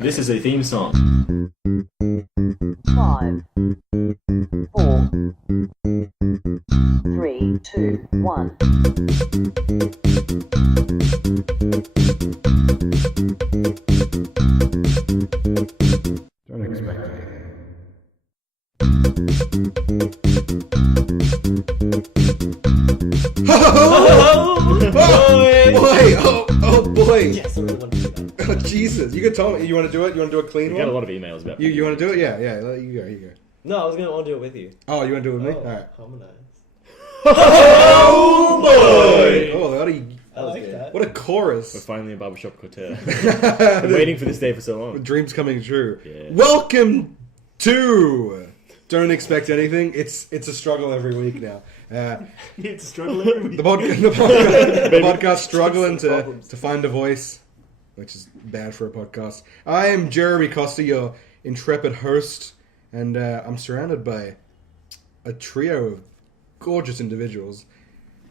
This is a theme song. 5, 4, 3, 2, 1. Don't expect anything. Oh boy! Yes, I really want to do that. Oh Jesus! You could tell me. You want to do it? You want to do a clean We one? get a lot of emails about You want to do it? Yeah. You go. No, I was going to want to do it with you. Oh, you want to do it with me? Oh, All right. harmonize. Oh boy! Oh, I like that. what a chorus! We're finally a barbershop quartet. Been waiting for this day for so long. Dreams coming true. Yeah. Welcome to Don't Expect Anything. It's a struggle every week now. It's a struggle every week. The podcast struggling to find a voice, which is bad for a podcast. I am Jeremy Costa, your intrepid host, and I'm surrounded by a trio of gorgeous individuals.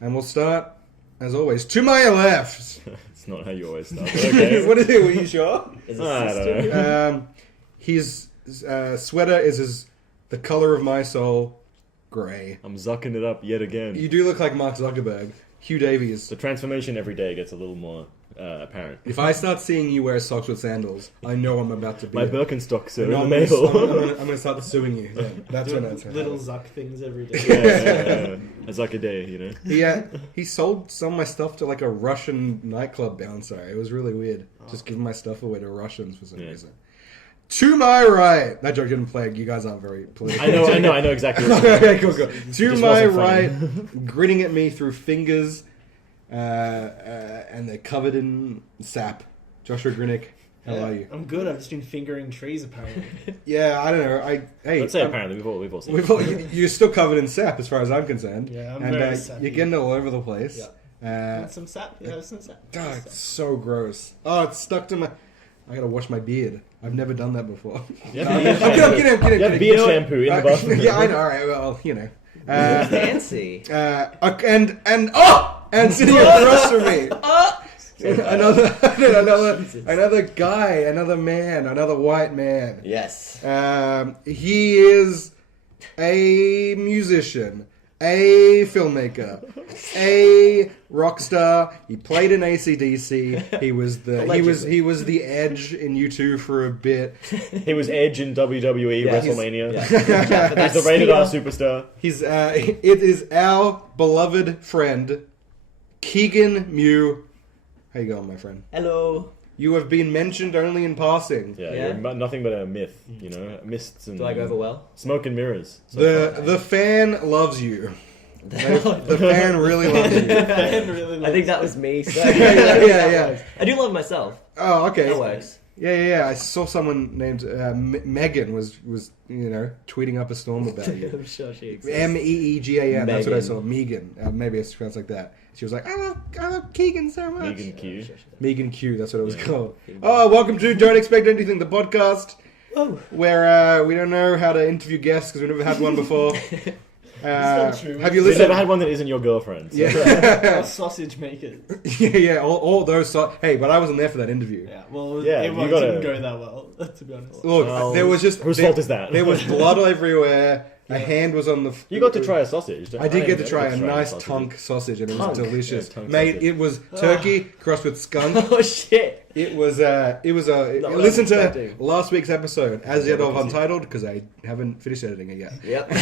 And we'll start, as always, to my left. It's not how you always start. But okay. What is it? Are you sure? Is I it don't sister? know. His sweater is the color of my soul, grey. I'm zucking it up yet again. You do look like Mark Zuckerberg. Hugh Davies. The transformation every day gets a little more apparent. If I start seeing you wear socks with sandals, I know I'm about to be... My Birkenstocks are No, in the mail. I'm going to start suing you. Then. That's when it's Little Zuck things every day. Yeah. It's like a day, you know. He sold some of my stuff to like a Russian nightclub bouncer. It was really weird. Just giving my stuff away to Russians for some reason. To my right, that joke didn't play. You guys aren't very political. I know exactly. What Okay, cool. To just my wasn't funny. right, grinning at me through fingers, and they're covered in sap. Joshua Grinnick, how are you? I'm good. I've just been fingering trees, apparently. Yeah, I don't know. Let's say apparently we've all seen. You're still covered in sap, as far as I'm concerned. Yeah, I'm and very sappy. you're getting it all over the place. Want some sap? Yeah, some sap. Oh, it's so gross. Oh, it's stuck to my... I gotta wash my beard. I've never done that before. You I'm have kidding. You have beard shampoo in the bathroom. Yeah, I know. All right, well, you know. Fancy. And sitting across from me, another guy, another man, another white man. Yes. He is a musician, a filmmaker, a rock star. He played in AC/DC. He was the Edge in U2 for a bit. He was Edge in WWE WrestleMania. Yeah. He's the rated R superstar. It is our beloved friend Keegan Mew. How you going, my friend? Hello. You have been mentioned only in passing. Yeah, Yeah. you're nothing but a myth. You know, mists and Do I go over well? smoke and mirrors. So The fan loves you. The fan really loves you. I think that was me. So Yeah. I do love myself. Oh, okay. That works. Yeah. I saw someone named Megan was tweeting up a storm about you. I'm sure she exists. Meegan. That's what I Megan. saw. Megan. Maybe it's pronounced like that. She was like, I love Keegan so much. Megan Q. Megan Q. That's what it was called. Oh, welcome to Don't Expect Anything, the podcast, where we don't know how to interview guests because we've never had one before. not true. Have you We've listened? never had one that isn't your girlfriend. So. Yeah. Sausage makers. Yeah. All those. Hey, but I wasn't there for that interview. Yeah, well, Yeah, it you didn't gotta- go that well, to be honest. Look, Well, there was just whose fault is that? There was blood everywhere. A hand was on the. You got to try a sausage. I did get to try a didn't nice sausage. tunk sausage, and it was Tunk. delicious. Yeah, tunk Mate, sausage. it was turkey crossed with skunk. Oh shit! It was a. Not what I was Listen to expecting. last week's episode, as yet of Untitled, because I haven't finished editing it yet. Yep.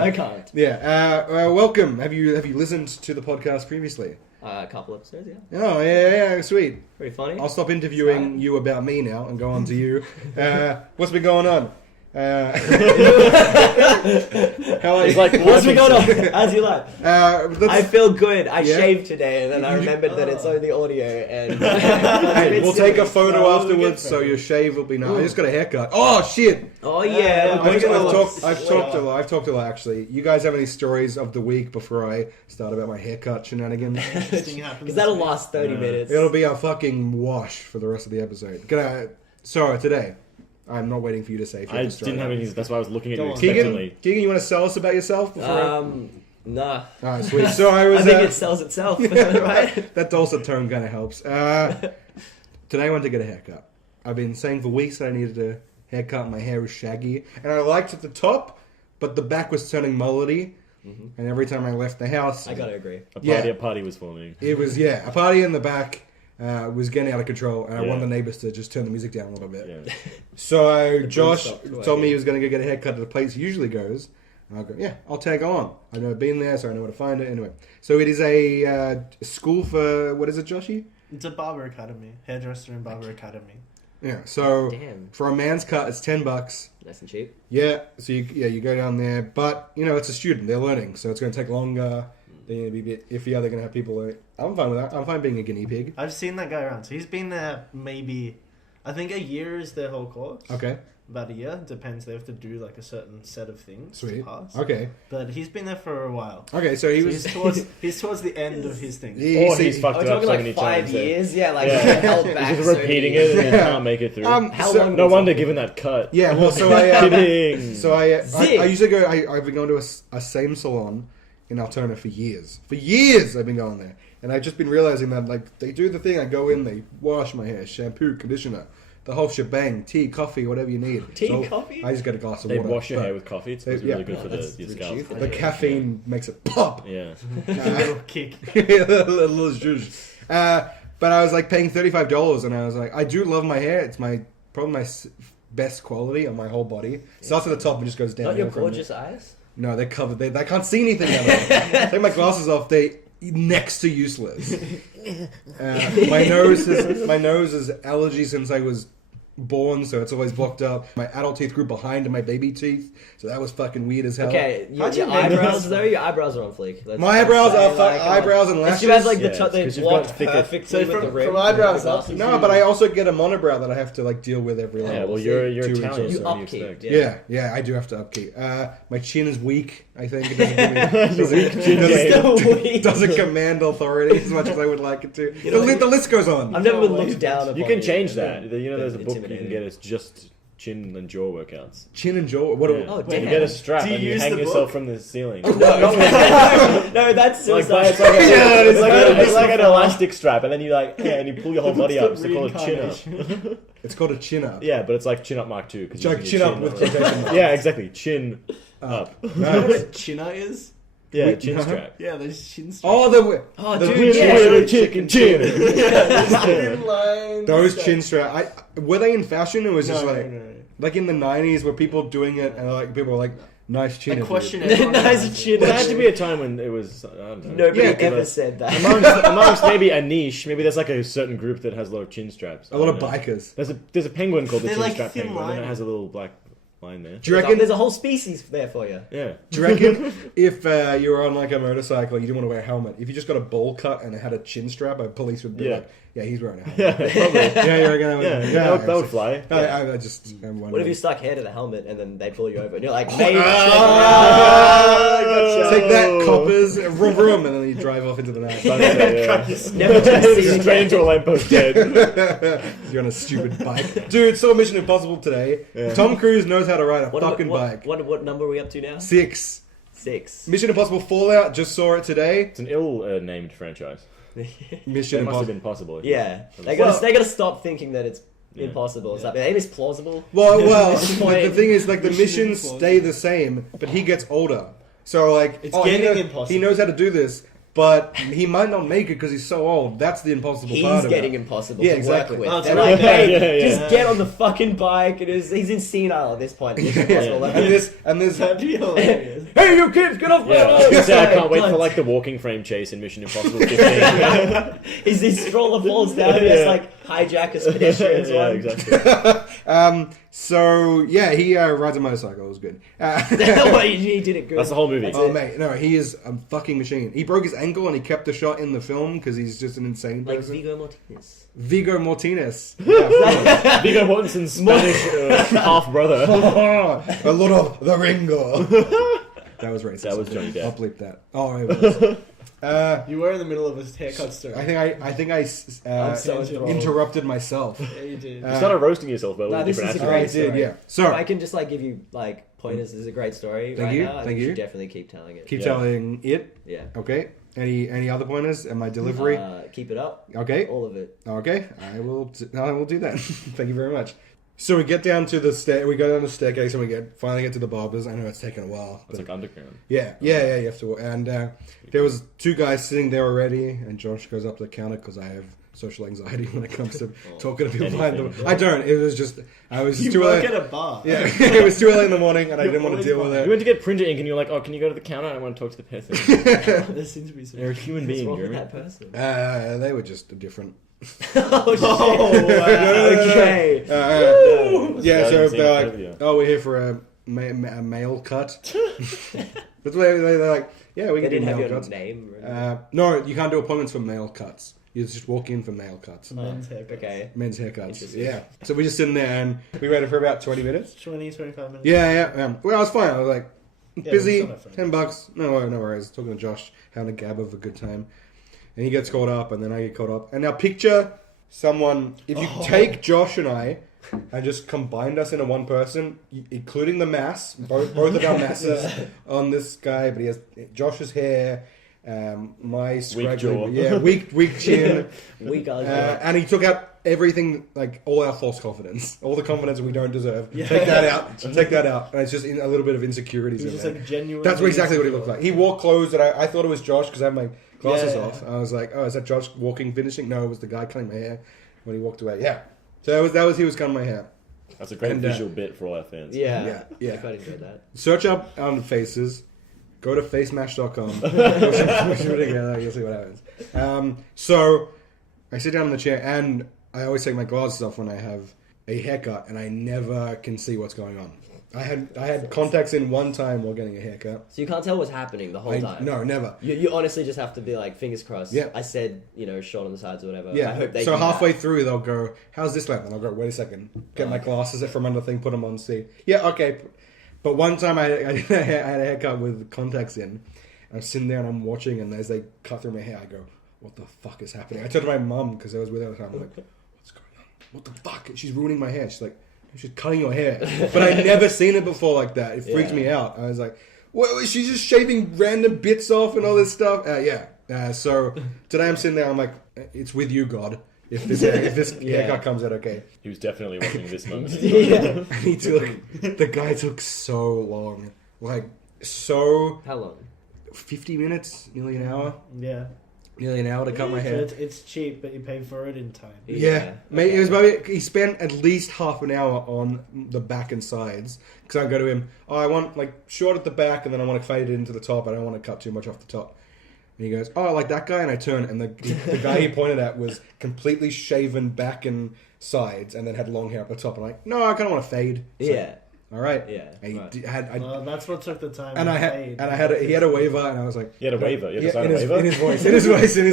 I can't. Yeah. Welcome. Have you listened to the podcast previously? A couple episodes, yeah. Oh yeah, sweet. Pretty funny. I'll stop interviewing you about me now and go on to you. What's been going on? How are It's you? like What's been going on? As you like. I feel good. I Yeah? shaved today, and then I remembered that it's only audio, and Hey, we'll take a photo No, afterwards, so your shave will be nice. I just got a haircut. Oh shit! Oh yeah, I've talked a lot actually. You guys have any stories of the week before I start about my haircut shenanigans? because that'll last 30 minutes. It'll be a fucking wash for the rest of the episode. Today. I'm not waiting for you to say. I didn't have any. That's why I was looking at Go you on. expectantly. Keegan, you want to sell us about yourself before? Nah. Alright, sweet. So I was. I think it sells itself, right? That dulcet tone kind of helps. Today I went to get a haircut. I've been saying for weeks that I needed a haircut. My hair was shaggy, and I liked at the top, but the back was turning mullety. And every time I left the house, I gotta agree. A party was forming. it was a party in the back. Was getting out of control, and I wanted the neighbors to just turn the music down a little bit. Yeah. So Josh told me he was going to go get a haircut at the place he usually goes. And I'll go, yeah, I'll tag on. I've never been there, so I know where to find it. Anyway, so it is a school for, what is it, Joshy? It's a barber academy. Hairdresser and barber academy. Yeah, so Damn. for a man's cut, it's $10. Nice and cheap. Yeah, so you go down there, but, it's a student. They're learning, so it's going to take longer. They're going to be a bit iffier. They're going to have people learning. I'm fine with that. I'm fine being a guinea pig. I've seen that guy around. So he's been there maybe, I think a year is their whole course. Okay. About a year. Depends. They have to do like a certain set of things to Sweet. pass. Okay. But he's been there for a while. Okay, so He's towards the end of his thing. He's fucked Are we it up talking so like many 5 times. years? Yeah, like Yeah. held He's back. just repeating it and then can't make it through. How long? No wonder, given that cut. Yeah, well, so I Kidding. so I Zig. used to go. I've been going to a same salon in Altona for years. For years, I've been going there, and I've just been realizing that like they do the thing. I go in, they wash my hair, shampoo, conditioner, the whole shebang, tea, coffee, whatever you need. Coffee? I just get a glass of They water. wash your But hair with coffee. It's supposed to be really good for your scalp. juice. the caffeine makes it pop. Yeah. Little kick. A little zhuzh. But I was like paying $35, and I was like, I do love my hair. It's probably my best quality on my whole body. Starts at the top and just goes down. Not your gorgeous eyes? No, they're covered. They can't see anything. Take my glasses off. They next to useless. My nose is allergy since I was born, so it's always blocked up. My adult teeth grew behind my baby teeth, so that was fucking weird as hell. Okay, How'd your you make eyebrows this? though? Your eyebrows are on fleek. My eyebrows are like, eyebrows and If lashes. you have like Yeah, the top, they 'cause you've block got thicker- perfectly So with the from rim. eyebrows up, Glasses. No, but I also get a monobrow that I have to like deal with every Yeah, like, well, you're 2 weeks Italian, or You so what do you upkeep, expect? Yeah, I do have to upkeep. My chin is weak. I think it doesn't, doesn't command authority as much as I would like it to. The list goes on. I've never been looked down upon. You can change that. There's a book you can Intimidating. get. It's just chin and jaw workouts. Chin and jaw. What? Yeah. Oh, You damn. get a strap Do you and you use hang the yourself book? from the ceiling. No, that's Like, suicide. it's like, Yeah, it's like an elastic strap, and then you and you pull your whole body up. So they call it chin up. It's called a chin up. Yeah, but it's like chin up Mark 2. It's like chin up with quotation marks. Yeah, exactly. Chin up. You know what a chinna is? Yeah, Wait, chin no. strap. Yeah, there's chin Oh, Oh, the dude, chin- yeah. chicken chin. those chin strap. Were they in fashion or was it just No, like no. like in the 90s were people doing it and like people were like nice chin. A question. Nice chin. There had to be a time when it was. I don't know. Nobody Yeah, ever but- said that. amongst maybe a niche, maybe there's like a certain group that has a lot of chin straps. A lot of I don't know. bikers. There's a penguin called the They're chin like strap thin penguin, and it line. has a little black line there. Do you reckon? There's a whole species there for you. Yeah. Do you reckon if you were on like a motorcycle, you didn't want to wear a helmet? If you just got a bowl cut and it had a chin strap, police would be Yeah. like, "Yeah, he's wearing a helmet." Yeah, probably. yeah, you're gonna. Yeah, that would fly. I just. I'm What if wondering. you stuck hair to the helmet and then they pull you over and you're like, mate, gotcha. Take that, coppers, vroom vroom, and then you drive off into the night. never to see Straight into a lamppost dead. You're on a stupid bike, dude. Saw Mission Impossible today. Yeah. Tom Cruise knows how to ride a What, fucking what, bike. what number are we up to now? 6. 6. Mission Impossible Fallout. Just saw it today. It's an ill-named franchise. Mission It must have Impossible. been possible. Yeah, they Well- gotta stop thinking that it's Yeah. impossible. It's like, the aim is plausible. Well, This the thing is, like, the Mission missions Impossible. stay the same, but he gets older. So, like, It's he getting knows, impossible. he knows how to do this, but he might not make it because he's so old. That's the impossible part He's of getting it. impossible Yeah, to exactly. work Oh, with. it's They're right. like, hey, Yeah, yeah. just get on the fucking bike. He's in senile at this point. It's impossible. And there's That'd be hilarious. hey, you kids, get off my Yeah, I was lawn! gonna say, I can't wait for Cunt. like the walking frame chase in Mission Impossible 15. Is this stroller falls down and it's like hijack a pedestrian's yeah, one? exactly. So, yeah, he rides a motorcycle. It was good. Well, he did it good. That's the whole movie. That's Oh, it. mate, no, he is a fucking machine. He broke his ankle and he kept the shot in the film because he's just an insane Like person. Viggo Mortensen. Vigo Mortinez. Yeah, Viggo Mortensen's Spanish half brother. a lot of the Ringo. That was racist. That was Johnny Depp. I'll bleep that. Oh, it was. You were in the middle of a haircut story. I think I I'm so enthralled. interrupted myself. Yeah, you did. You started roasting yourself, but Nah, with this different is a aspects. I great did, story. yeah. If So, I can just like give you like pointers. This is a great story. Thank right you, now. I thank think you you. should definitely keep telling it. keep Yeah. telling it. Yeah. Okay. Any other pointers? And my delivery? Keep it up. Okay. All of it. Okay. I will do that. Thank you very much. So we get down to we go down the staircase and we finally get to the barbers. I know it's taken a while. It's like underground. Yeah. You have to. And there was 2 guys sitting there already, and Josh goes up to the counter because I have social anxiety when it comes to talking to people behind them. I don't. It was just I was You too work early. at a bar. Yeah, it was too early in the morning, and I didn't want to always deal with You it. went to get printer ink and you're like, oh, can you go to the counter? I want to talk to the person. There seems to be some. You're a human What's being, wrong with Jeremy. that person? They were just different. Oh, shit. Okay. Yeah, so Guys, they're seen like, it, "Oh, we're here for a male cut." That's why they're like, "Yeah, we They can do didn't have male your cuts." name. Or anything. No, you can't do appointments for male cuts. You just walk in for male cuts, Men's haircuts. Okay. men's haircuts. Interesting. Yeah. So we're just sitting there and we waited for about 20 minutes. 20, 25 minutes. Yeah. Well, I was fine. I was like, busy, it's not that $10. No worries. Talking to Josh, having a gab of a good time. And he gets caught up, and then I get caught up. And now picture someone, if you take Josh and I and just combined us into one person, including the mass, both of our masses on this guy, but he has Josh's hair, my jaw. weak chin, Weak eyes. and he took out everything, like all our false confidence, all the confidence we don't deserve. Take that out. And it's just a little bit of insecurities. He was in just there. like genuine. That's exactly what he looked like. He wore clothes that I thought it was Josh because I had my glasses Yeah. off. I was like, oh, is that Josh walking, finishing? No, it was the guy cutting my hair when he walked away. Yeah. So that was he was cutting my hair. That's a great And, visual bit for all our fans. Yeah. Yeah. I quite enjoyed that. Search up on faces. Go to facemash.com. Push it together. You'll see what happens. So I sit down in the chair and I always take my glasses off when I have a haircut and I never can see what's going on. I had contacts in one time while getting a haircut. So you can't tell what's happening the whole time. No, never. You honestly just have to be like, fingers crossed. Yeah. I said, short on the sides or whatever. Yeah. I hope they so do halfway that. through they'll go, "How's this like?" And I'll go, "Wait a second, get my glasses from under the thing, put them on, see." Yeah, okay. But one time I had a haircut with contacts in. And I'm sitting there and I'm watching, and as they cut through my hair, I go, "What the fuck is happening?" I turned to my mum because I was with her at the time. I'm like, "What's going on? What the fuck?" She's ruining my hair. She's like, "She's cutting your hair," but I'd never seen it before like that. It freaked me out. I was like, "What? She's just shaving random bits off and all this stuff." So today I'm sitting there. I'm like, "It's with you, God. If this haircut comes out okay." He was definitely watching this moment. Yeah. And the guy took so long, How long? 50 minutes, nearly an hour. Yeah. Nearly an hour to cut my So hair. it's cheap, but you pay for it in time. Yeah, mate. It was he spent at least half an hour on the back and sides because I go to him. "Oh, I want short at the back, and then I want to fade it into the top. I don't want to cut too much off the top." And he goes, "Oh, I like that guy," and I turn, and the guy he pointed at was completely shaven back and sides, and then had long hair up the top. I'm like, "No, I kind of want to fade." It's like, Yeah. all right. Yeah, And he right. Well, that's what took the time. and I had he had a waiver, and I was like, He had a waiver. You had to sign a waiver? in his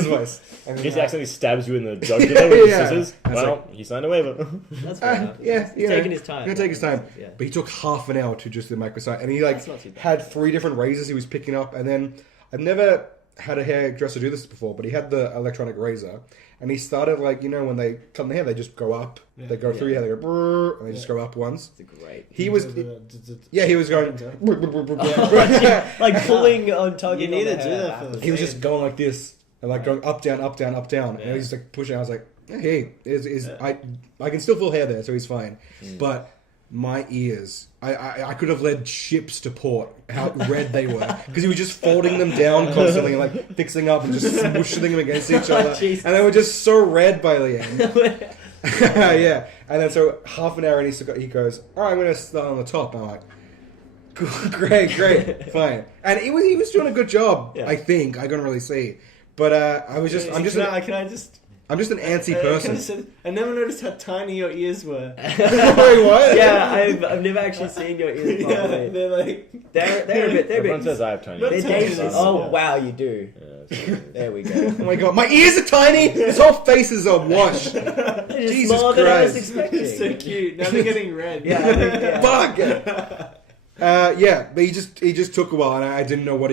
voice. And In case he accidentally stabs you in the jugular with Yeah. scissors. I was Well, he signed a waiver. That's fair enough. yeah, He's taking his time. He's gonna take his time. Yeah. But he took half an hour to just the microsite, and he That's not too bad. had 3 different razors he was picking up, and then I've never had a hairdresser do this before, but he had the electronic razor, and he started when they cut the hair, they just go up, they go through your hair, they go brrr, and they just go up once. It's great. He was, he was going, Like pulling on tugging. You need on to the do hair. that for the he was just going like this, and going up, down, up, down, up, down, and he's pushing. I was like, hey, I can still feel hair there, so he's fine, but. My ears, I could have led ships to port, how red they were. Because he was just folding them down constantly and fixing up and just smooshing them against each other. Jesus. And they were just so red by the end. Yeah. And then so half an hour and he goes, all right, I'm going to start on the top. And I'm like, great, fine. And he was doing a good job, I think. I couldn't really see. But I'm just an antsy person. I never noticed how tiny your ears were. Wait, what? Yeah, I've never actually seen your ears Yeah, properly. they're like They're a bit. Everyone says I have tiny They're ears. dangerous. Oh Yeah. wow, you do. Yeah, so- There we go. Oh my god, my ears are tiny! This whole face is a wash. They're just Jesus smaller than I was Christ. expecting. it's so cute. Now they're getting red. Yeah, I think, Fuck! But he just took a while, and I didn't know what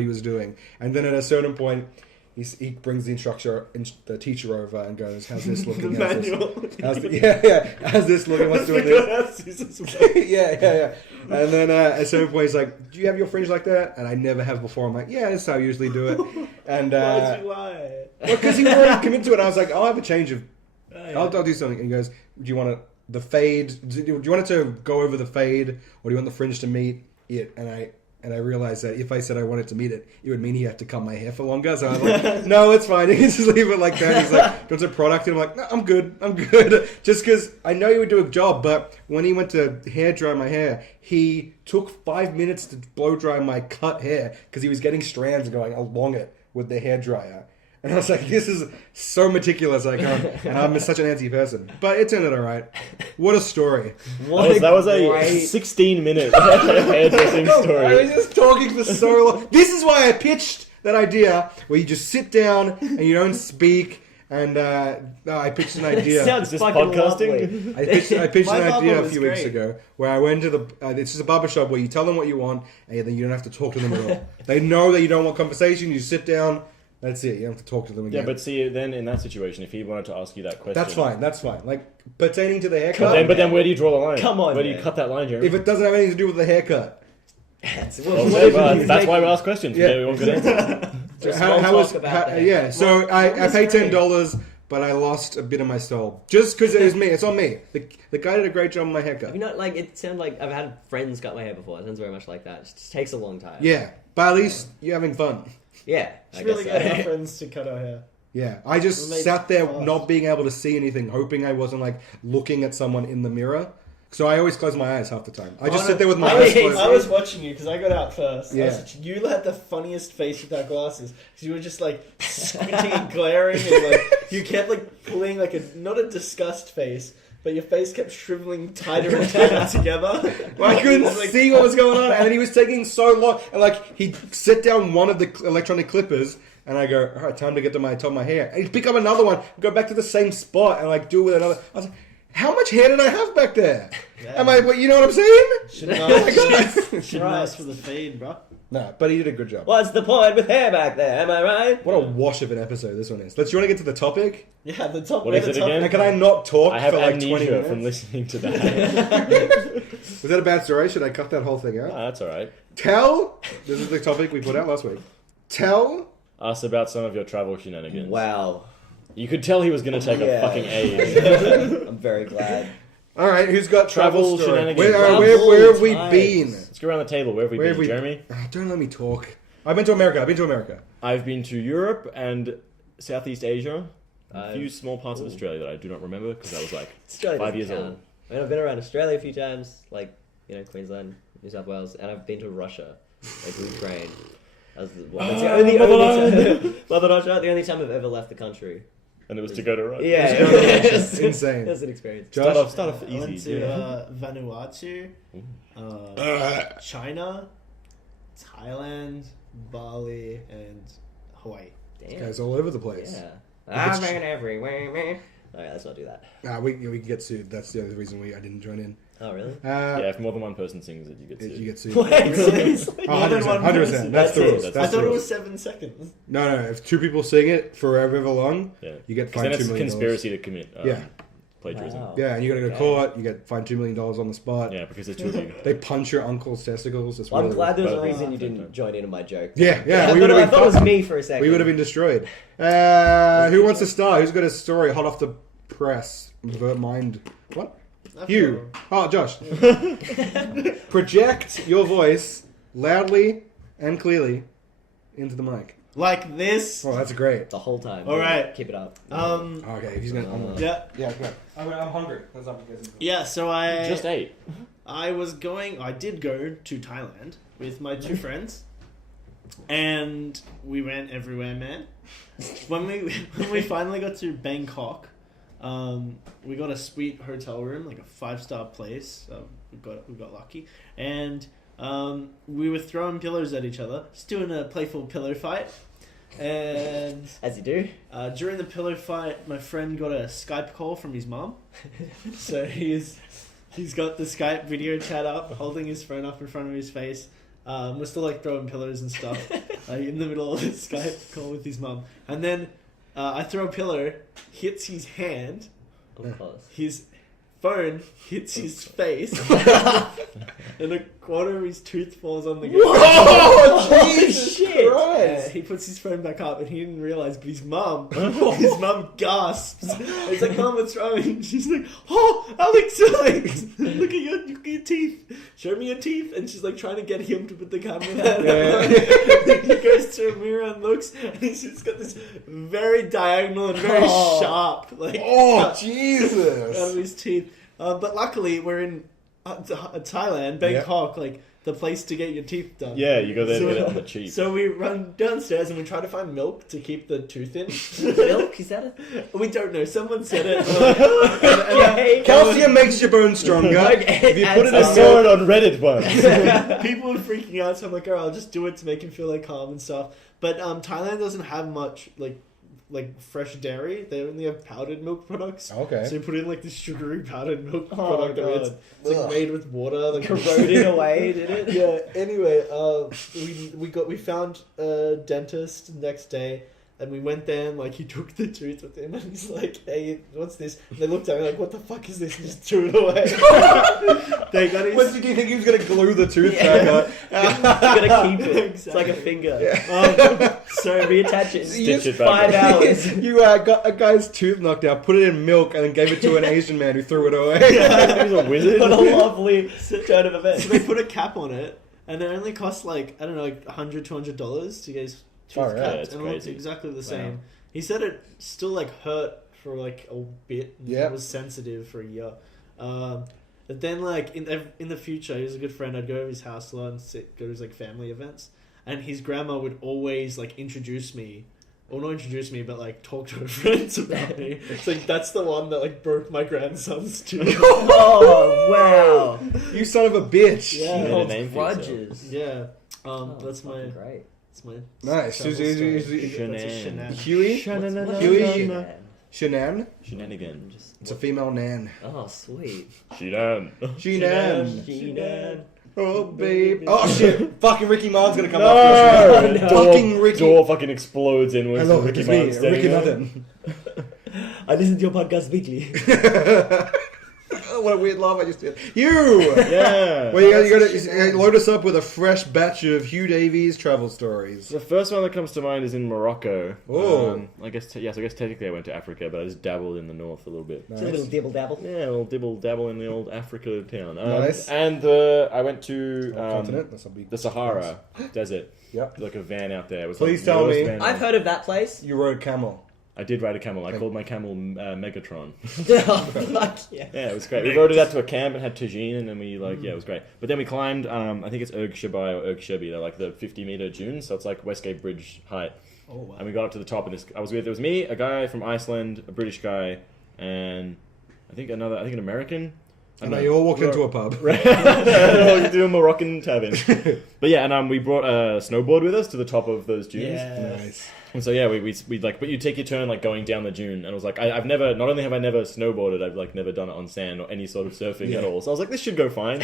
he was doing. And then at a certain point, he brings the teacher over and goes, "How's this looking? The How's this? manual. How's this looking? What's doing this?" yeah. And then at a certain point, he's like, "Do you have your fringe like that?" And I never have before. I'm like, "Yeah, that's how I usually do it." And Why'd you lie? because he already committed to it, I was like, "I'll have a change of, I'll do something." And he goes, "Do you want the fade? Do you want it to go over the fade, or do you want the fringe to meet it?" And I realized that if I said I wanted to meet it, it would mean he had to cut my hair for longer. So I was like, "No, it's fine. You can just leave it like that." He's like, "Do you want a product?" And I'm like, "No, I'm good." Just because I know he would do a job, but when he went to hair dry my hair, he took 5 minutes to blow dry my cut hair because he was getting strands going along it with the hair dryer. And I was like, this is so meticulous, I can't. And I'm such an anti person. But it turned out alright. What a story. That was a 16-minute hairdressing story. I was just talking for so long. This is why I pitched that idea where you just sit down and you don't speak. And I pitched an idea. Sounds Is this fucking podcasting? lovely. I pitched My an idea barber a was few weeks great. ago where I went to it's just a barber shop where you tell them what you want and then you don't have to talk to them at all. They know that you don't want conversation. You sit down. That's it. You don't have to talk to them again. Yeah, but see, then in that situation, if he wanted to ask you that question... That's fine. Like, pertaining to the haircut, But then where do you draw the line? Come on, Where do you man. cut that line, Jeremy? if it doesn't have anything to do with the haircut. Okay, well, that's why we ask questions. Yeah. Yeah, we want good answers. Just How don't was, talk about that. yeah, so I was paid great. $10, but I lost a bit of my soul. Just because it was me. It's on me. The guy did a great job on my haircut. You know, like, it sounded like I've had friends cut my hair before. It sounds very much like that. It just takes a long time. Yeah, but at least you're having fun. Yeah. It's I really guess good so. our friends to cut our hair. Yeah, I just We made sat there fast. not being able to see anything, hoping I wasn't like looking at someone in the mirror. So I always close my eyes half the time. I just sit there with my eyes closed. I was watching you because I got out first. Yeah. I was watching, you had the funniest face without glasses because you were just like squinting and glaring and like you kept like pulling like not a disgust face, but your face kept shriveling tighter and tighter together. Well, I couldn't Like- see what was going on, and then he was taking so long. And like he'd set down one of the electronic clippers, and I go, "All right, time to get to my top of my hair." And he'd pick up another one, go back to the same spot, and like do it with another. I was like, "How much hair did I have back there?" Yeah. Am I? You know what I'm saying? Shouldn't Oh my ask, God. shouldn't ask for the fade, bro. No, but he did a good job. What's the point with hair back there? Am I right? What a wash of an episode this one is. Do you want to get to the topic? Yeah, the top. What where is the it top- again? And can I not talk I have for like 20 amnesia minutes? from listening to that. Was that a bad story? Should I cut that whole thing out? Ah, that's alright. This is the topic we put out last week. Tell Ask about some of your travel shenanigans. Wow. You could tell he was going to take a Yeah. fucking age. I'm very glad. All right, who's got travel Travel story? shenanigans. Where have we Travel been? times. Let's go around the table. Where have we Where been, have we- Jeremy? Don't let me talk. I've been to America. I've been to Europe and Southeast Asia. A I've- few small parts of Australia that I do not remember because I was like Australia 5 doesn't years count. old. I mean, I've been around Australia a few times, like, you know, Queensland, New South Wales, and I've been to Russia, like Ukraine. That's the only time, Mother Russia, the only time I've ever left the country. And it was to go to Russia. Yeah, It's insane. That's an experience. Josh? Start off I went easy. to Vanuatu, China, Thailand, Bali, and Hawaii. Damn. Guys all over the place. Yeah. it's- I've been everywhere, man. Alright, let's not do that. We can get sued. That's the other reason I didn't join in. Oh, really? Yeah, if more than one person sings it, you get sued. You get sued. Wait, seriously? Oh, More than 100%. one 100%. person. That's the That's it. rules. That's That's I the thought it rules. was 7 seconds. No. If two people sing it for however long, Yeah. you get Because fined then $2 it's million. conspiracy to commit Yeah. plagiarism. Wow. Yeah, and you got to go to Okay. court. You get fined $2 million on the spot. Yeah, because there's two of you. They punch your uncle's testicles. It's Well, I'm really glad there was a Both. reason you didn't join in on my joke. Yeah, I we would thought have it was been. me for a second. We would have been destroyed. Who wants to start? Who's got a story hot off the press? Mind. What? You. Oh, Josh. Project your voice loudly and clearly into the mic. Like this. Oh, that's great. the whole time. All right. Keep it up. Okay, if he's gonna. Yeah. Yeah, go. I'm hungry. That's not because. Yeah, so I Just 8. I did go to Thailand with my 2 friends, and we went everywhere, man. When we finally got to Bangkok, we got a sweet hotel room, like a 5-star place. We got lucky, and we were throwing pillows at each other, just doing a playful pillow fight. And As you do. during the pillow fight, my friend got a Skype call from his mum. So he's got the Skype video chat up, holding his phone up in front of his face. We're still like throwing pillows and stuff. in the middle of a Skype call with his mum, and then I throw a pillow, hits his hand, Of course. his phone hits his face, and a quarter of his tooth falls on the ground. Oh, Jesus shit. Christ! He puts his phone back up, and he didn't realize, but his mum gasps. It's like, Mum, what's wrong? And she's like, oh, Alex, look at your teeth. Show me your teeth. And she's like trying to get him to put the camera down. He goes to a mirror and looks, and he's just got this very diagonal and very sharp, like, cut Jesus! out of his teeth. But luckily, we're in Thailand, Bangkok, like the place to get your teeth done. Yeah, you go there and get it on the cheap. So we run downstairs and we try to find milk to keep the tooth in. Milk? Is that We don't know. Someone said it. Okay. Calcium makes your bones stronger. If you put it I in saw milk, it on Reddit once. People were freaking out, so I'm like, alright, I'll just do it to make him feel like calm and stuff. But Thailand doesn't have much like fresh dairy. They only have powdered milk products. Okay. So you put in like this sugary powdered milk Oh, product. God. It's like made with water. Like corroded away, did it? Yeah. Anyway, we found a dentist next day, and we went there and like he took the tooth with him, and he's like, "Hey, what's this?" And they looked at me like, "What the fuck is this?" And just threw it away. They got his. what did you think he was going to glue the tooth back on? You gotta keep it. It's Exactly. like a finger. So Reattach it. Stitch it back 5 on. hours. You got a guy's tooth knocked out, put it in milk, and then gave it to an Asian man who threw it away. He's a wizard. What a lovely turn of So events. they put a cap on it, and it only costs like, I don't know, like $100, $200 to get his tooth Oh, right. capped, That's and it looked crazy. exactly the Wow. same. He said it still like hurt for like a bit. And Yep. It was sensitive for a year. But then like in the future, he was a good friend. I'd go to his house a lot and go to his like family events, and his grandma would always like introduce me. Or not introduce me, but like talk to her friends about me. It's like that's the one that like broke my grandson's tooth. Oh, wow. You son of a bitch. Yeah. You made a Holds name for yourself. grudges. Yeah. Oh, That's my. fucking great. That's my. Nice. travel Is- is- story. is- Shenan. That's a shenan. Huey? Huey? Man. Shenan? Shenanigans. Just- It's a female nan. Oh, sweet. Shenan. Shenan. Shenan. Oh, babe. Oh, shit. Fucking Ricky Martin's gonna come No! up. No. Fucking Ricky. Door fucking explodes in with Hello, Ricky it's me, Martin standing Ricky there. Martin. I listen to your podcast weekly. Oh, what a weird laugh I just did. You! Yeah. Well, you gotta load us up with a fresh batch of Hugh Davies travel stories. The first one that comes to mind is in Morocco. Oh. I guess technically I went to Africa, but I just dabbled in the north a little bit. Just a little dibble dabble. Yeah, a little dibble dabble in the old Africa town. Nice. And I went to Continent. That's a big the Sahara Desert. Yep. Like a van out there. It was Please like tell the worst me. van I've heard of that place. You rode camel. I did ride a camel. I called my camel Megatron. Oh, fuck yeah. Yeah, it was great. We rode it out to a camp and had tagine, and then we it was great. But then we climbed, I think it's Erg Shabai or Erg Shebi. They're like the 50-meter dunes, so it's like Westgate Bridge height. Oh wow. And we got up to the top, and it was me, a guy from Iceland, a British guy, and I think an American. And they all walked into a pub. You do a Moroccan tavern. But yeah, and we brought a snowboard with us to the top of those dunes. Nice. And so yeah, we like, but you take your turn like going down the dune, and I was like, I've never, not only have I never snowboarded, I've like never done it on sand or any sort of surfing at all. So I was like, this should go fine.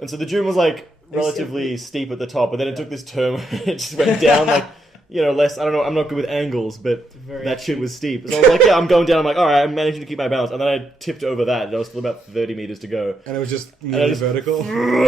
And so the dune was like relatively steep at the top, but then it took this turn where it just went down like, less. I don't know. I'm not good with angles, but that shit was steep. So I was like, yeah, I'm going down. I'm like, all right, I'm managing to keep my balance, and then I tipped over that. There was still about 30 meters to go. And it was just nearly vertical.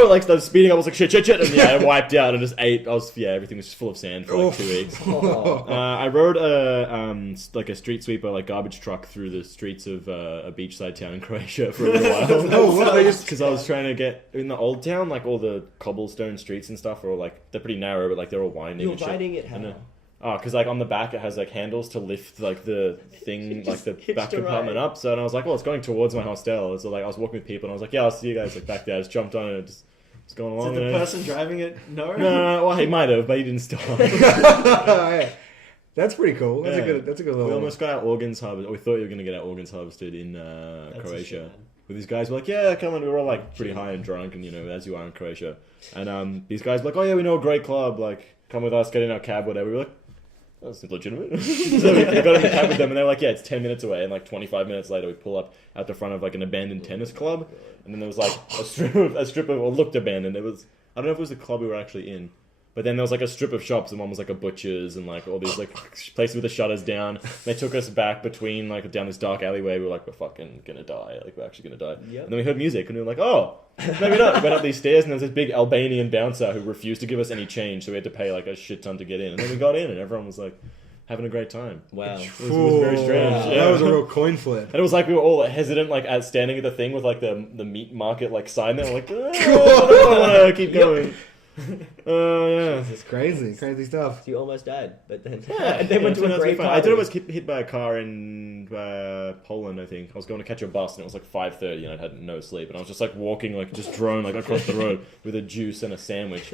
Like started speeding up. I was like, shit, and yeah, I wiped out and just ate. Everything was just full of sand for like 2 weeks. I rode a street sweeper, like garbage truck through the streets of a beachside town in Croatia for a little while. Oh, what? Because I was trying to get in the old town, like all the cobblestone streets and stuff are all like they're pretty narrow, but like they're all winding. You're and shit. riding it And, how? Oh, because like on the back it has like handles to lift like the thing, like the back compartment up. So and I was like, well, it's going towards my hostel. So like I was walking with people and I was like, yeah, I'll see you guys like back there. I just jumped on it and just going along. Did the and I- person driving it know? No, well he might have, but he didn't stop. Yeah. That's pretty cool. That's Yeah. a good We little. almost got our organs harvested. We thought you were going to get our organs harvested in That's a Croatia. shame. With these guys, we're like, yeah, come on. We were all like pretty high and drunk, and as you are in Croatia. And these guys were like, oh yeah, we know a great club. Like, come with us, get in our cab, whatever. We were like, that's legitimate. So we got in the cab with them, and they were like, yeah, it's 10 minutes away. And like 25 minutes later, we pull up out the front of like an abandoned tennis club, and then there was like a strip of, or looked abandoned. It was, I don't know if it was the club we were actually in. But then there was like a strip of shops, and one was like a butcher's and like all these like places with the shutters down. They took us back between like down this dark alleyway. We were like, we're fucking gonna die. Like we're actually gonna die. Yep. And then we heard music, and we were like, oh, maybe not. We went up these stairs, and there was this big Albanian bouncer who refused to give us any change, so we had to pay like a shit ton to get in. And then we got in, and everyone was like having a great time. Wow. It was very strange. Wow. Yeah. That was a real coin flip. And it was like we were all hesitant, like at standing at the thing with like the meat market like sign there. We're like, I don't want to keep going. Oh yeah. It's crazy stuff. You almost died, but then Yeah, they went to a great I thought I was party. hit by a car in Poland. I think I was going to catch a bus, and it was like 5:30, and I'd had no sleep, and I was just like walking, like just drone like across the road with a juice and a sandwich.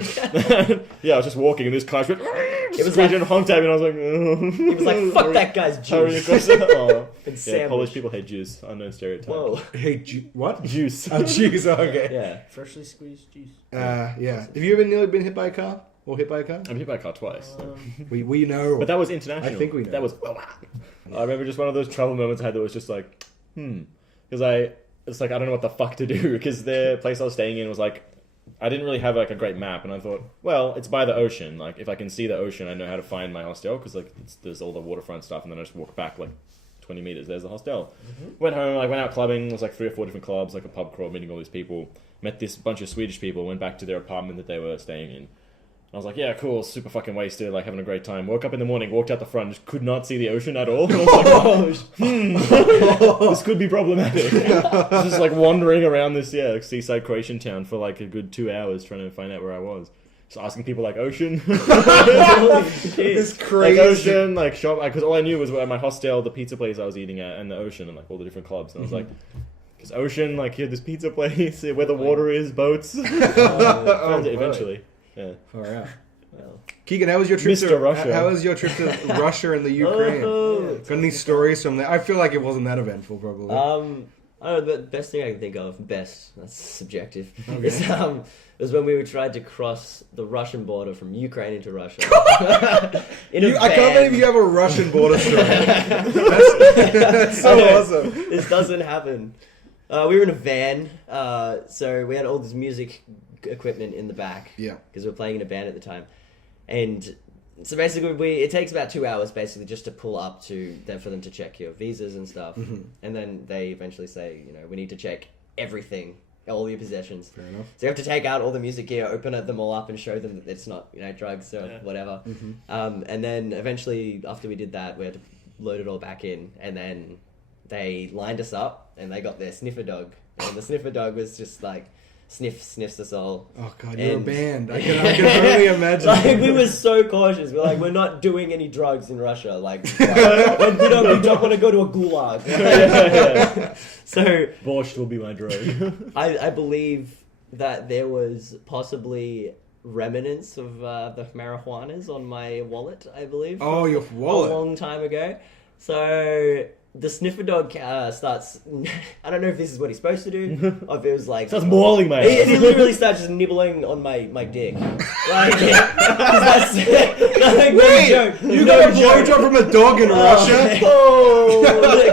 Yeah, I was just walking, and this car went. It was like- and honked at me, and I was like, oh. He was like, "Fuck that guy's Hurry juice." across the- oh. And Yeah, sandwich. Polish people hate juice. Unknown stereotype. Whoa. Hey, what? Juice. Oh, jeez. Okay. Yeah. Freshly squeezed juice. Yeah. Have you ever nearly been hit by a car? Or hit by a car? I'm hit by a car twice. We know. But that was international. I think we know. That was. I remember just one of those travel moments I had that was just like, because it's like I don't know what the fuck to do because the place I was staying in was like, I didn't really have like a great map, and I thought, well, it's by the ocean. Like if I can see the ocean, I know how to find my hostel because like there's all the waterfront stuff, and then I just walk back like 20 meters. There's the hostel. Went home. I went out clubbing. There was like 3 or 4 different clubs, like a pub crawl, meeting all these people. Met this bunch of Swedish people. Went back to their apartment that they were staying in. I was like, yeah, cool, super fucking wasted, like having a great time. Woke up in the morning, walked out the front, just could not see the ocean at all. And I was like, this could be problematic. I was just like wandering around this, like, seaside Croatian town for like a good 2 hours trying to find out where I was. Just asking people like ocean, It's crazy. like ocean, like shop, because all I knew was where my hostel, the pizza place I was eating at, and the ocean, and like all the different clubs. And I was like, because ocean, like here, this pizza place, where the water is, boats. Found it eventually. Yeah. All right. Well. Keegan, how was your trip Mr. to Russia. How was your trip to Russia and the Ukraine? Oh. Got any stories from there? I feel like it wasn't that eventful, probably. I don't know, the best thing I can think of, that's subjective, was when we tried to cross the Russian border from Ukraine into Russia. In a I can't van. believe you have a Russian border story. That's so awesome. This doesn't happen. We were in a van, so we had all this music equipment in the back. Yeah. Because we were playing in a band at the time. And so basically, it takes about 2 hours basically just to pull up for them to check your visas and stuff. And then they eventually say, we need to check everything, all your possessions. Fair enough. So you have to take out all the music gear, open them all up and show them that it's not, drugs or whatever. And then eventually, after we did that, we had to load it all back in. And then they lined us up and they got their sniffer dog. And the sniffer dog was just like, sniffs us all. Oh god, you're a And- band. I can only imagine. Like, we were so cautious. We're like, we're not doing any drugs in Russia. Like, we don't want to go to a gulag. So, Borscht will be my drug. I believe that there was possibly remnants of the marijuanas on my wallet, I believe. Oh, your wallet. A long time ago. So the sniffer dog starts. I don't know if this is what he's supposed to do, or if it was like. Starts mauling my He ass. literally starts just nibbling on my dick. Like, that's like, no joke. You No got a joke. blowjob from a dog in Russia? Oh,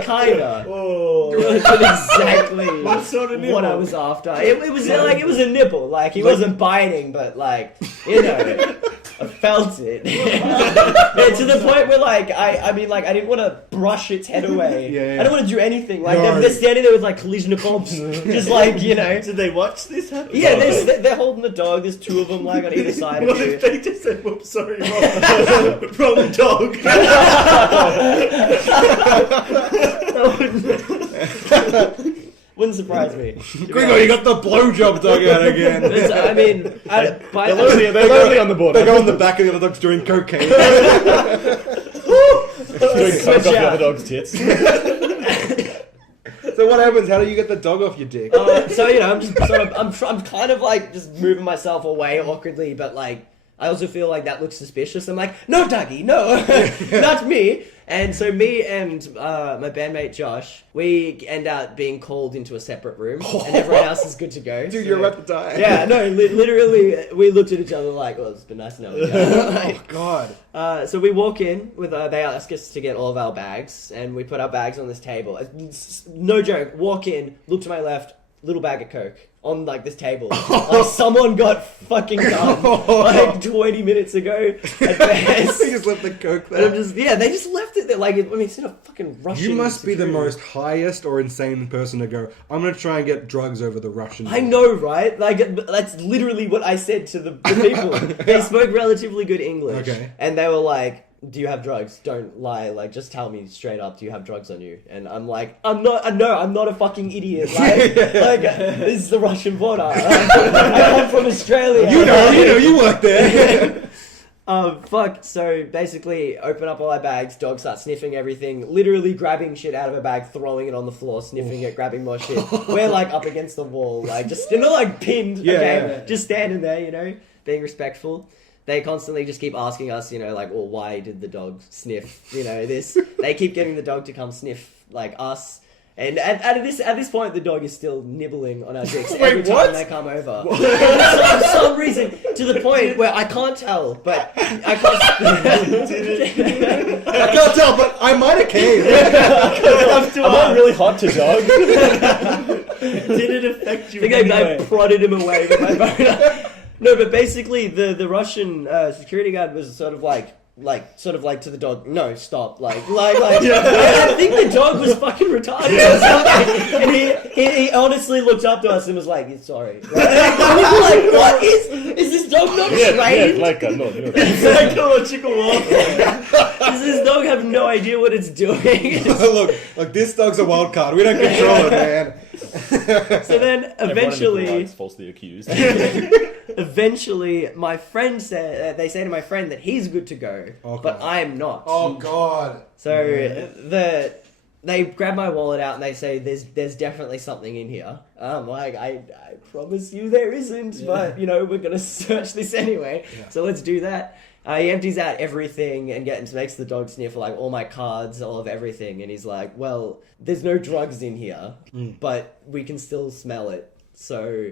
kinda. Oh. That's exactly What sort of nibble? what I was after. It was like it was a nipple. Like he wasn't biting, but like I felt it. Yeah, to the point where like I mean like I didn't want to brush its head away. Yeah. I didn't want to do anything. Like No. they're standing there with like Kalishnikovs, just like Did they watch this happen? Yeah, they're holding the dog. There's 2 of them like on either side of What you. if they just said, whoops, sorry, wrong dog? Wouldn't surprise me. Gringo, you got the blowjob dog out again. It's, I mean, They're lonely on the border. They go on the back of the other dogs doing cocaine. Doing coke off Switch the out. other dog's tits. So what happens? How do you get the dog off your dick? So I'm kind of like just moving myself away awkwardly, but like I also feel like that looks suspicious. I'm like, no, Dougie, no, not me. And so me and my bandmate Josh, we end up being called into a separate room, and everyone else is good to go. Dude, so- you're about to die. Yeah, no, literally, we looked at each other like, well, it's been nice to know each other. Oh god. So we walk in with they ask us to get all of our bags, and we put our bags on this table. It's no joke. Walk in, look to my left, little bag of coke. on like this table. Like someone got fucking done like 20 minutes ago at best. They just left the coke And I'm there. just they just left it there. Like I mean, it's in a fucking Russian. You must be the security. most highest or insane person to go, I'm going to try and get drugs over the Russians. I know, right? Like that's literally what I said to the people. They spoke relatively good English, Okay. and they were like, "Do you have drugs? Don't lie. Like, just tell me straight up. Do you have drugs on you?" And I'm like, "I'm not. No, I'm not a fucking idiot. Like, this is the Russian border. I come from Australia. You work there. Fuck. So basically, open up all our bags. Dog starts sniffing everything. Literally grabbing shit out of a bag, throwing it on the floor, sniffing it, grabbing more shit. We're like up against the wall, like just not like pinned. Yeah, okay, yeah. just standing there, you know, being respectful. They constantly just keep asking us, you know, like, well, why did the dog sniff? You know, this. They keep getting the dog to come sniff like us. And at this point, the dog is still nibbling on our dicks every time what? they come over. For some reason, to the point where I can't tell, but I can't. I can't tell, but I might have came. Am I really hot to dog? Did it affect you? I think I prodded him away with my boner. No, but basically, the Russian security guard was sort of like to the dog, no, stop, like. I think the dog was fucking retarded or something, and he honestly looked up to us and was like, sorry. Right? And we were like, what is this dog not trained? like no. Does this dog have no idea what it's doing? Look, this dog's a wild card. We don't control it, man. So then eventually, falsely accused. Eventually, my friend said, they say to my friend that he's good to go, Okay. but I'm not. Oh, God. So they grab my wallet out and they say, there's definitely something in here. I'm like, I promise you there isn't, but you know, we're gonna search this anyway. Yeah. So let's do that. He empties out everything and makes the dog sniff like all my cards, all of everything, and he's like, well, there's no drugs in here, but we can still smell it. So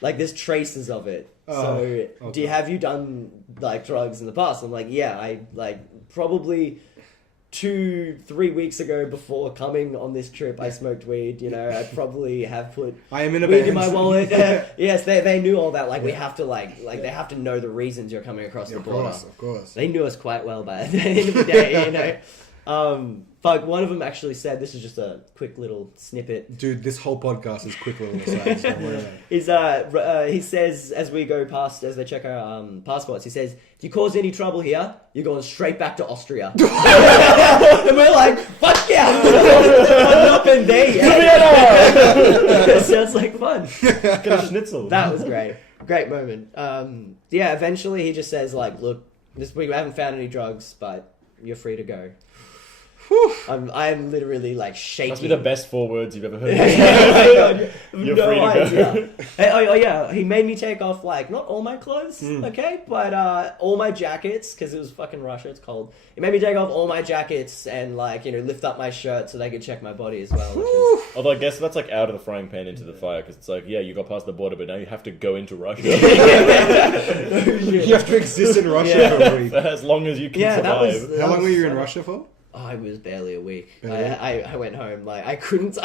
like there's traces of it. Have you done like drugs in the past? I'm like, yeah, I like probably 2-3 weeks ago before coming on this trip, I smoked weed. You know, I probably have put I am in a weed band. in my wallet. Yes, they knew all that. Like we have to like they have to know the reasons you're coming across the border. Of course. They knew us quite well by the end of the day, you know. But one of them actually said, this is just a quick little snippet. Dude, this whole podcast is quick little asides. Don't worry about it. He says, as we go past, as they check our passports, he says, if you cause any trouble here, you're going straight back to Austria. And we're like, fuck yeah! I've not been there yet. It sounds like fun. Get a schnitzel. That was great. Great moment. Yeah, eventually he just says, like, look, this week we haven't found any drugs, but you're free to go. I'm literally like shaking. Must be the best 4 words you've ever heard. You're No free to idea. go. Oh yeah, he made me take off like not all my clothes, okay, but all my jackets because it was fucking Russia. It's cold. He made me take off all my jackets and like lift up my shirt so they could check my body as well. Which is, Although I guess that's like out of the frying pan into the fire because it's like, yeah, you got past the border, but now you have to go into Russia. You have to exist in Russia Yeah. for a week. As long as you can Yeah, that survive. was- How long were you in Russia for? I was barely a week. Barely? I went home like I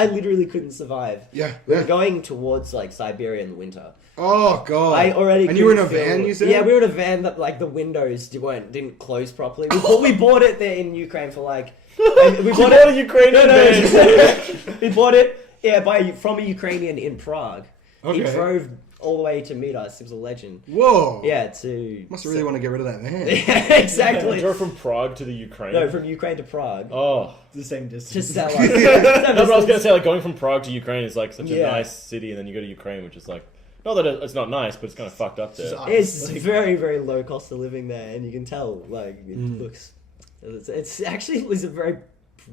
literally couldn't survive. Yeah. We were going towards like Siberia in the winter. Oh, God. I already And you were in a couldn't van, feel- you said? Yeah, we were in a van that like the windows didn't close properly. We bought it there in Ukraine for like we bought it a Ukrainian van. we bought it from a Ukrainian in Prague. He Okay. drove all the way to meet us. He was a legend. Whoa. Yeah, to Must really want to get rid of that van. Yeah, exactly. Drove from Prague to the Ukraine. No, from Ukraine to Prague Oh. the same to distance. sell us. That's what I was going to say. Like, going from Prague to Ukraine is like such a Yeah. nice city, and then you go to Ukraine, which is like, not that it's not nice, but it's kind of fucked up there. It's very, very low cost of living there, and you can tell, like, it looks... It's actually a very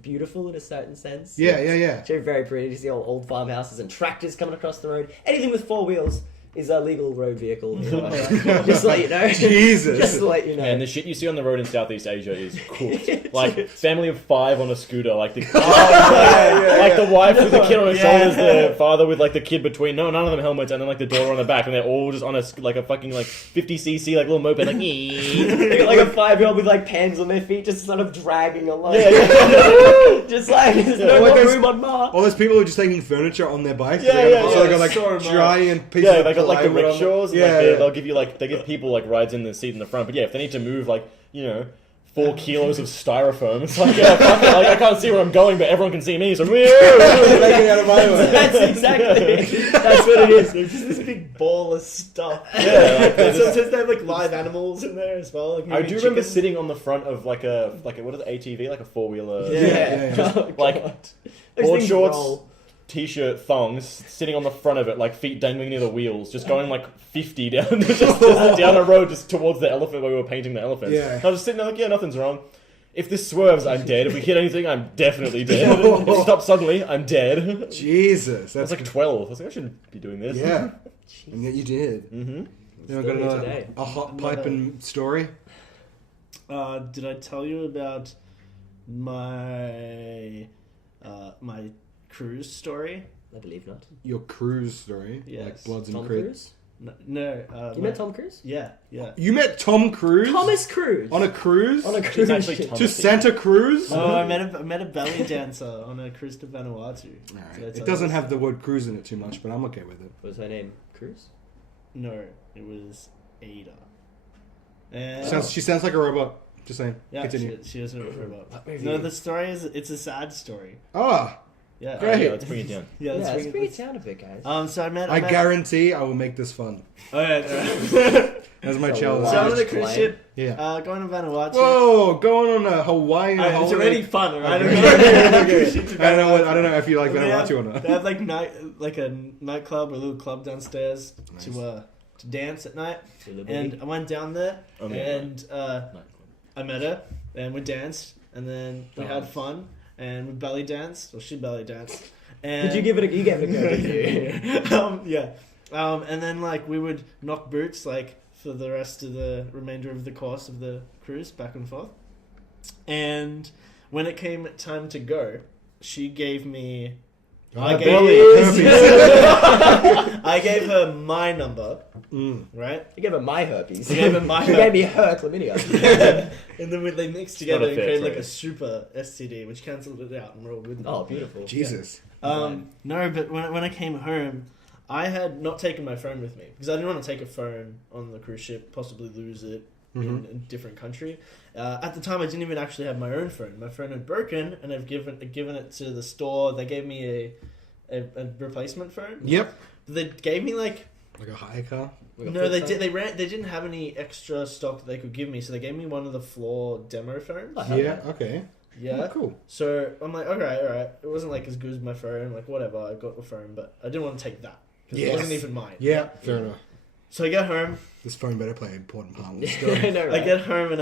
beautiful in a certain sense. Yeah. It's very, very pretty to see all old farmhouses and tractors coming across the road. Anything with 4 wheels is a legal road vehicle. Just to let you know. Jesus. Just to let you know. And the shit you see on the road in Southeast Asia is cooked. Like family of 5 on a scooter, like the like the wife with the kid on her shoulders, the father with like the kid between. No, none of them helmets, and then like the daughter on the back, and they're all just on a like a fucking like 50cc like little moped, like They got like a 5-year-old with like pens on their feet, just sort of dragging along. Just like there's no more room on Mars. All those people who are just taking furniture on their bikes. Yeah, So they got like so giant pieces yeah, of they got like the plywood on rickshaws. them. And, like, Yeah, they'll give you like they give people like rides in the seat in the front. But yeah, if they need to move like 4 kilos of styrofoam, it's like fuck it, like I can't see where I'm going, but everyone can see me. So Taking out of my way. That's exactly. That's what it is. There's just this big ball of stuff. Yeah, like, And sometimes they have like live animals in there as well. Like I maybe do remember chickens. sitting on the front of like a what is it, ATV, like a 4-wheeler. Yeah. Oh, Like, God. board Those things shorts, roll. t-shirt, thongs, sitting on the front of it, like feet dangling near the wheels, just going like 50 down just down the road, just towards the elephant where we were painting the elephants. Yeah. I was sitting there like, yeah, nothing's wrong. If this swerves, I'm dead. If we hit anything, I'm definitely dead. If it stops suddenly, I'm dead. Jesus. I was like 12. I was like, I shouldn't be doing this. Yeah. And yet you did. Mm-hmm. You got another today. a hot piping story? Did I tell you about my my cruise story? I believe not. Your cruise story? Yes. Like Bloods and Tom Crits? Cruise? No. You met Tom Cruise? Yeah. You met Tom Cruise? Thomas Cruise. On a cruise? On a It's cruise actually ship. Tom. To Santa Cruz? Oh, I met a belly dancer on a cruise to Vanuatu. Alright. Did I tell It doesn't you have this? the word cruise in it too much, but I'm okay with it. What was her name? Cruise? No, it was Ada. And She sounds like a robot. Just saying. yeah, Continue. she is a robot. What movie? No, the story it's a sad story. Ah, Yeah. Great. Yeah, let's bring it down. Yeah, Yeah, let's bring it let's- down a bit, guys. So I met. I guarantee I will make this fun. Alright. That's my So challenge. So I'm on a Large cruise plane. ship, Yeah. going to Vanuatu. Whoa, going on a Hawaiian It's holiday. already fun, alright? Okay. I don't know if you like Vanuatu or not. They have like a nightclub or a little club downstairs to dance at night. And I went down there and I met her and we danced and then we had fun and we belly danced, or she belly danced. And Did you give it a... You gave it a go, didn't you? yeah. And then like we would knock boots like for the rest of the remainder of the course of the cruise, back and forth. And when it came time to go, she gave me I gave her my number, right? You gave her my herpes. I gave her my You gave me her chlamydia. And then they mixed together not a and fair created like trade. a super STD, which cancelled it out and we're all good. Oh, beautiful. Jesus. No, but when I came home, I had not taken my phone with me because I didn't want to take a phone on the cruise ship, possibly lose it in a different country. At the time, I didn't even actually have my own phone. My phone had broken, and I've given it to the store. They gave me a replacement phone. Yep. They gave me like Like a hire car? no, they did. They didn't have any extra stock that they could give me, so they gave me one of the floor demo phones. Yeah, okay. Yeah. Oh, cool. So I'm like, all right. It wasn't like as good as my phone. Like whatever, I got the phone, but I didn't want to take that because it wasn't even mine. Yeah, fair enough. So I get home. This phone better play an important part in the story. I know, I right? get home and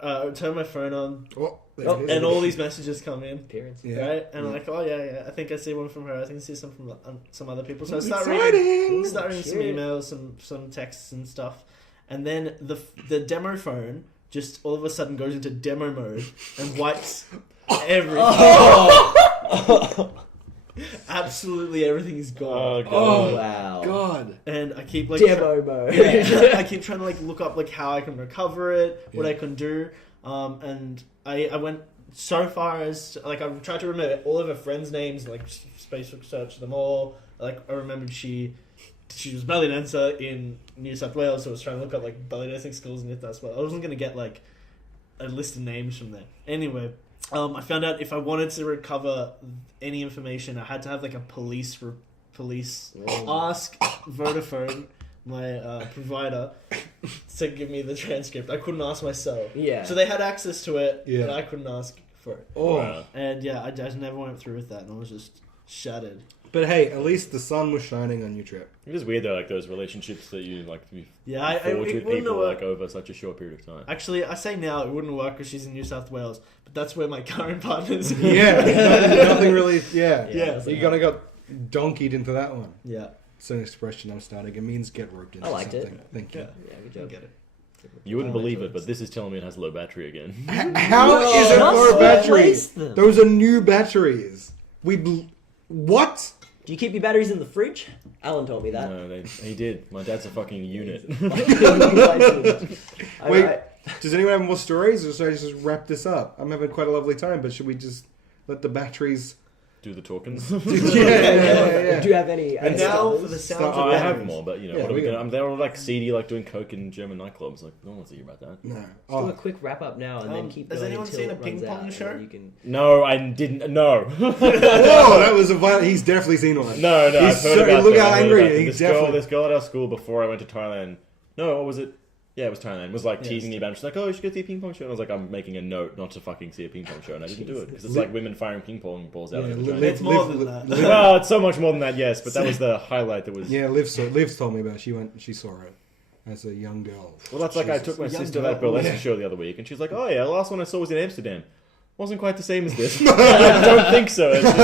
I turn my phone on, Oh, there it is. and all these messages come in. Appearance. Yeah. Right, and I'm like, oh yeah, I think I see one from her. I think I see some from some other people. So I start Exciting! reading some Shit. emails, some texts and stuff, and then the demo phone just all of a sudden goes into demo mode and wipes everything. Absolutely everything is gone. Oh, wow. God. And I keep like Demo mode. I keep trying to like look up like how I can recover it, what I can do, and I went so far as to, like I tried to remember all of her friends' names, like Facebook search them all. Like I remembered she was belly dancer in New South Wales, so I was trying to look up like belly dancing schools in New South Wales. I wasn't gonna get like a list of names from there. Anyway, I found out if I wanted to recover any information, I had to have like a police ask Vodafone, my provider, to give me the transcript. I couldn't ask myself. Yeah. So they had access to it, Yeah. but I couldn't ask for it. Oh. Wow. And yeah, I just never went through with that, and I was just shattered. But hey, at least the sun was shining on your trip. It is weird though, like those relationships that you like you Yeah, I forge it with wouldn't people have like over such a short period of time. Actually, I say now it wouldn't work because she's in New South Wales, but that's where my current partner's. Yeah, nothing really. Yeah, Yeah. So you kind of got donkeyed into that one. Yeah. It's an expression I'm starting. It means get roped into I liked it. something. Thank you. Yeah, good job. Get it. You wouldn't believe it, but this is telling me it has low battery again. How is it low battery? Replace them. Those are new batteries. What? Do you keep your batteries in the fridge? Alan told me that. No, he did. My dad's a fucking unit. Wait, does anyone have more stories, or should I just wrap this up? I'm having quite a lovely time, but should we just let the batteries... Do the talkings. yeah. Do you have any? And now for the sound I of have batteries. more, but you know, Yeah, what are we we got- gonna? They're all like seedy, like doing coke in German nightclubs. Like, no one wants to hear about that. No. Do Oh, a quick wrap up now and then keep has going anyone until seen it a ping runs pong out, and show? then You can... No, I didn't. No. whoa, that was a violent... He's definitely seen one. No, I've heard so- about look them. how I heard angry about he them. is, This definitely. girl at our school before I went to Thailand. No, what was it? Yeah, it was Thailand. Was like teasing me about it. She's like, "Oh, you should go see a ping pong show." And I was like, "I'm making a note not to fucking see a ping pong show," and I didn't do it because it's like women firing ping pong balls out of their vagina. It's more than that. Well, it's so much more than that, yes. But that was the highlight. That was. Yeah, Liv's told me about it. She saw it as a young girl. Well, that's like I took my Young sister to girl. that burlesque show the other week, and she's like, "Oh yeah, the last one I saw was in Amsterdam. Wasn't quite the same as this." I don't think so. It's just-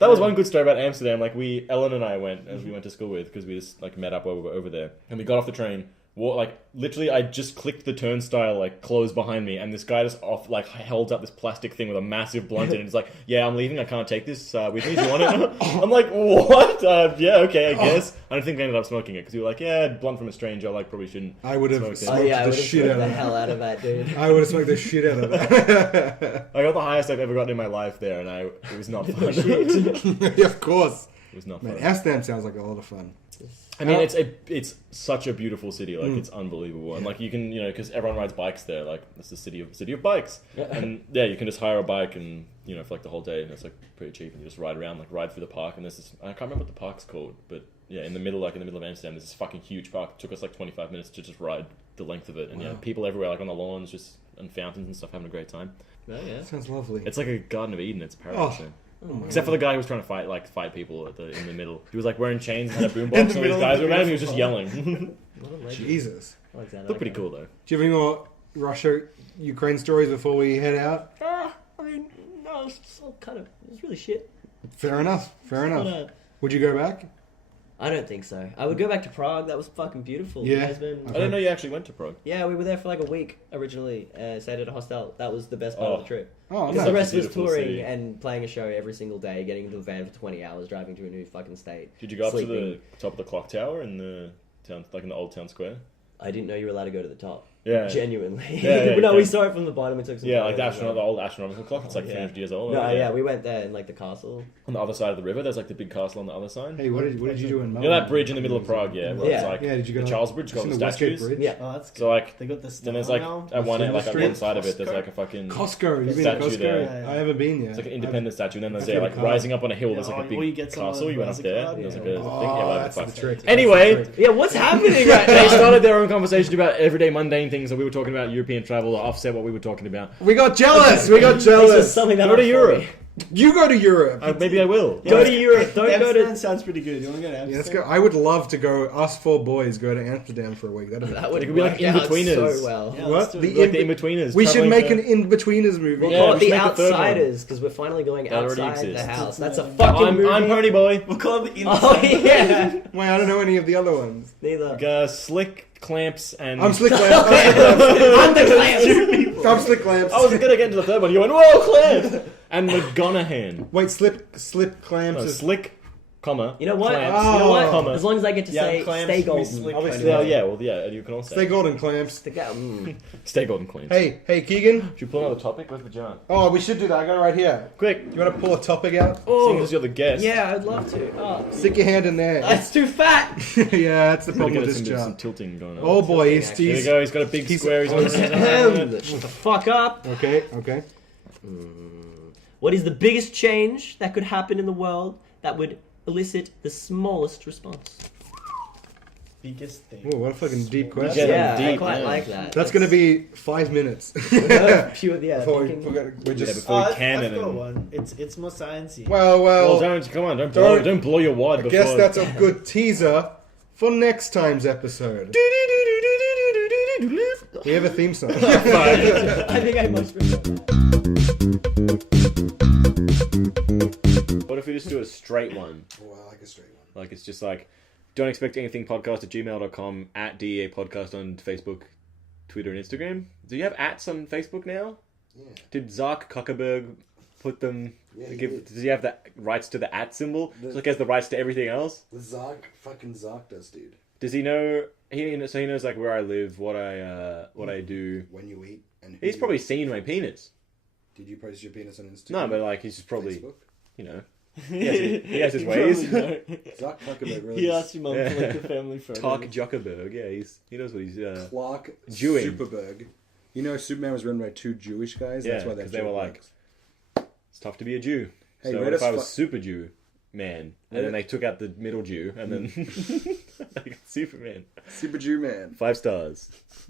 that was one good story about Amsterdam. Like Ellen and I went as we went to school with because we just like met up while we were over there, and we got off the train. Like literally, I just clicked the turnstile, like closed behind me, and this guy just held up this plastic thing with a massive blunt in it. And it's like, "Yeah, I'm leaving. I can't take this with me. Do you want it?" I'm like, "What? Yeah, okay, I guess." I don't think they ended up smoking it because we were like, "Yeah, blunt from a stranger. Like, probably shouldn't." I would have Smoked it. smoked Oh yeah, I the would have shit smoked out the of that. hell out of that, dude. I would have smoked the shit out of that. I got the highest I've ever gotten in my life there, and it was not fun. Yeah, of course. It was not Man, fun. Amsterdam sounds like a lot of fun. I mean, it's such a beautiful city. Like, it's unbelievable, and like you can, because everyone rides bikes there. Like, it's the city of bikes, and yeah, you can just hire a bike and for like the whole day, and it's like pretty cheap, and you just ride around, like ride through the park. And there's this, I can't remember what the park's called, but yeah, in the middle of Amsterdam, there's this fucking huge park. It took us like 25 minutes to just ride the length of it, and people everywhere, like on the lawns, and fountains and stuff, having a great time. Oh yeah. Sounds lovely. It's like a Garden of Eden. It's paradise. Oh. Man. Oh my Except for the guy who was trying to fight people in the middle. He was like wearing chains and had a boombox, and all these guys were around him. He was just yelling. What a legend. Jesus. Alexander, Looked pretty cool though. Do you have any more Russia, Ukraine stories before we head out? I mean, no, it's all kind of. It's really shit. Fair enough. Fair Not enough. a- Would you go back? I don't think so. I would go back to Prague. That was fucking beautiful. Yeah. You guys been- I didn't know you actually went to Prague. Yeah, we were there for like a week originally. Stayed at a hostel. That was the best part of Oh. the trip. Oh, Because no. the rest was Beautiful touring city. and playing a show every single day, getting into a van for 20 hours, driving to a new fucking state. Did you go up to sleeping. the top of the clock tower in the town, like in the old town square? I didn't know you were allowed to go to the top. Yeah. Genuinely. Yeah, no, you we can. saw it from the bottom. We took some Yeah, like photos. the old astronomical clock. It's like Yeah. 300 years old. No, right? yeah, we went there in like the castle. On the other side of the river, there's like the big castle on the other side. Hey, what did you do in Melbourne? You know that bridge in the middle of Prague, yeah? Where it's Yeah. like Yeah, did you go the to- Charles Bridge, got Seen the the Westgate statues. Bridge? Yeah. Oh, that's good. So like, They got the then there's like now. at one end, like on Street. one side of it, there's Costco. like a fucking. Costco. You've been to Statue Costco? there. Yeah. I haven't been yet. It's like an independent statue, and then there's I've got a like car. rising up on a hill. There's Yeah, like a or you big get someone castle. You went up with a there. card, There's like yeah. a thing. Oh, Yeah, whatever that's the the fuck. trick. Anyway, That's the trick. Yeah, what's happening right they now? started their own conversation about everyday mundane things that we were talking about European travel to offset what we were talking about. We got jealous. We got This is jealous. something that Go to I'm Europe. for. You go to Europe. Maybe I will. Go to Europe. Don't go Amsterdam to. sounds pretty good. You want to go to Amsterdam? Yeah, let's go. I would love to go. Us four boys go to Amsterdam for a week. That'd be That would It could be like work out in-betweeners. so well. Yeah, What? let's do it. The Like the in-betweeners. We should traveling make to- an in-betweeners movie. We'll Yeah, call we it should the make the third one. Outsiders because we're finally going That already outside the exists. house. That's a fucking movie. I'm Pony Boy. We'll call it the Oh inside. yeah. Wait, I don't know any of the other ones. Neither. Slick Clamps and. I'm Slick Clamps. I'm the clamps. I'm Slick Clamps. I was gonna get into the third one. You went, whoa, Clamps! And McGonaghan. Wait, Slip Clamps No, is... Slick, comma. You know what? Clamps, You know what? comma. As long as I get to Yeah, say clamps stay would be golden. slick. Obviously, Yeah, you can all say. Stay golden, Clamps. Stick out. Stay golden clamps. Hey, Keegan. Should you pull another topic? Where's the jar? Oh, we should do that. I got it right here. Quick. You want to pull a topic out? Seeing as you're the guest. Yeah, I'd love to. Oh, Stick your hand in there. that's too fat. Yeah, that's the We're gonna problem get with this some jar. tilting going on. Oh boy, Tilting, Here we he's... go. He's got a big he's- square. He's on Shut the fuck up. Okay. What is the biggest change that could happen in the world that would elicit the smallest response? Biggest thing. Oh, what a fucking deep Yeah, question. Yeah, I deep, quite yeah. like that. That's going to be 5 minutes. pure. Yeah, Before we, thinking- we're Yeah, just... before we I've can got and one. It's more sciencey. Well, Well, don't blow your wad I before. guess that's a good teaser for next time's episode. We have a theme song. I think I must remember. What if we just do a straight one? Oh, I like a straight one. Like, it's just like, don't expect anything podcast at gmail.com, at DEA podcast on Facebook, Twitter, and Instagram. Do you have ats on Facebook now? Yeah. Did Zark Zuckerberg put them? Yeah, he does he have the rights to the at symbol? Just like he has the rights to everything else. The fucking Zark does, dude. Does he know? He knows like where I live, what I do. When you eat, and who He's you probably eat. seen my penis. Did you post your penis on Instagram? No, but like he's just probably, Facebook? you know, he has his ways. Zark Zuckerberg really. He asked your mum for like the family photo. Talk Zuckerberg, yeah, he knows what he's. Clark Jewing. Superberg. You know, Superman was written by two Jewish guys. Yeah, That's why that 'cause they were joke like, works. It's tough to be a Jew. Hey, so read what if us I was fu- super Jew man, and then they took out the middle Jew, and then Superman. Super Jew man. 5 stars.